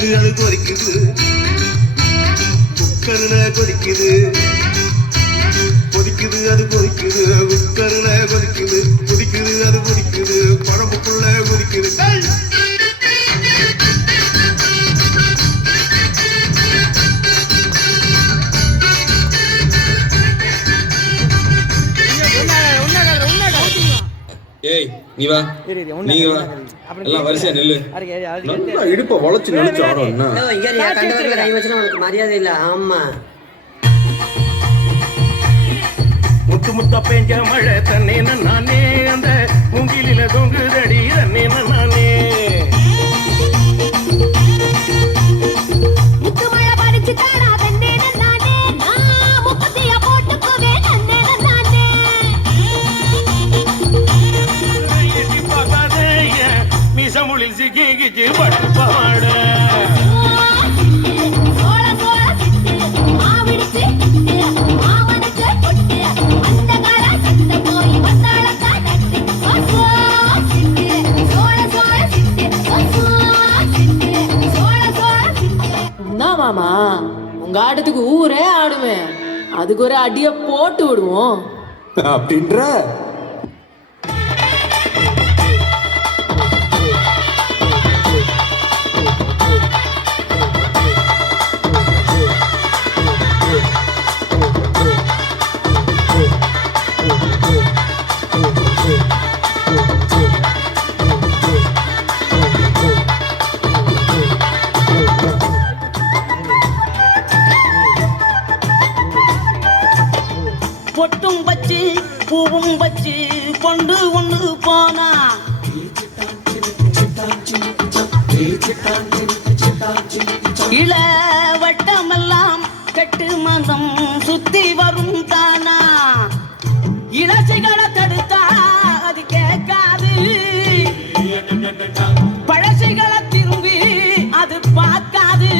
கொதிக்குது அது கொதிக்குது குக்கருல கொதிக்குது கொதிக்குது அது கொதிக்குது குக்கருல கொதிக்குது கொதிக்குது அது கொதிக்குது குழம்புக்குள்ள கொதிக்குது ஏய் நீ வா நீங்க வா எல்லாம் வரிசையா நில்லு நல்லா இடுப்ப வளைச்சு நினைச்சு ஆடும் என்ன இங்க கண்டவர்ல கை வச்சா உனக்கு மரியாதை இல்ல ஆமா முத்து முத்த பெஞ்ச மழை தன்னே நானே அந்த மூங்கிலில தொங்குதடி தன்னே நானே முத்து மழை படிச்சு தாடா தன்னே நானே நான் முப்பத்திய போட்டு போவே தன்னே நானே ஏடி பாகாதே மீசமுளி சிகிகிச்சு பட்டு பாட மாமா உங்க ஆட்டத்துக்கு ஊரே ஆடுவேன் அதுக்கு ஒரு அடிய போட்டு விடுவோம் அப்படின்ற பொட்டும் வச்சு பூவும் வச்சு கொண்டு ஒன்று போனா இள வட்டமெல்லாம் கெட்டு மதம் சுத்தி வரும் தானா இளசைகளை தடுத்தா அது கேட்காது பழசைகளை திரும்பி அது பார்க்காது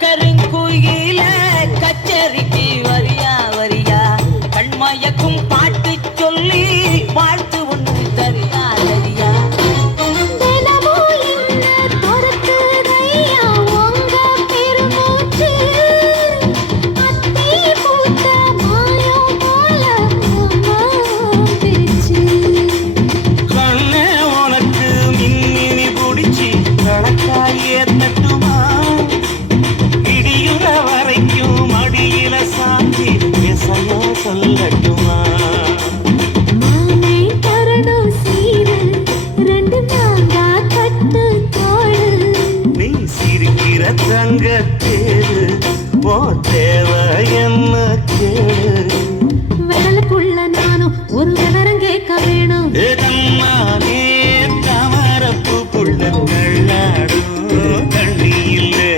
கருங்குயில கச்சேரிக்கு வரியா வரியா கண்மயக்கும் பாட்டு சொல்லி வாழ்த்து ஒன்று தரியா தரியா கண்ணே உனக்கு மின்மினி பிடிச்சி கணக்காயே தட்டுமா வரைக்கும் அடியில சாந்தி விசையா சொல்லட்டுமா மாமே தரணும் சீரு ரெண்டு நாங்கா கட்டு தோடு நீ சிரிக்கிற தங்க தேரு போ தேவை என்ன கேடு வெடலுக்குள்ள நானும் ஒரு விவரம் கேட்க வேணும் ஏதம்மானே தாமரப்பு புள்ளங்கள் நாடும் தண்ணி இல்லை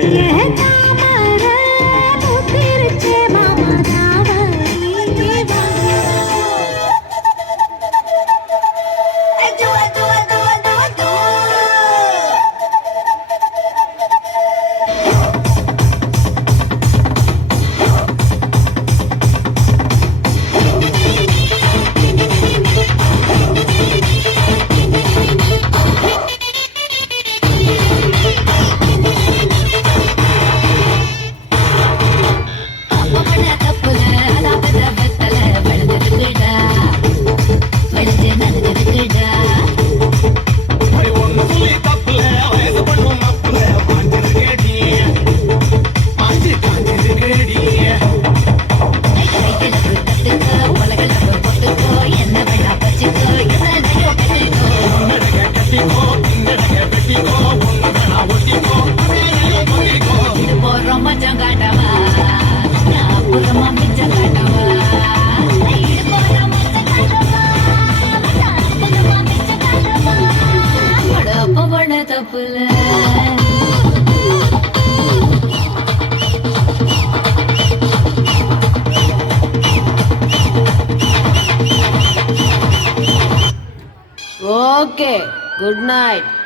Okay, good night.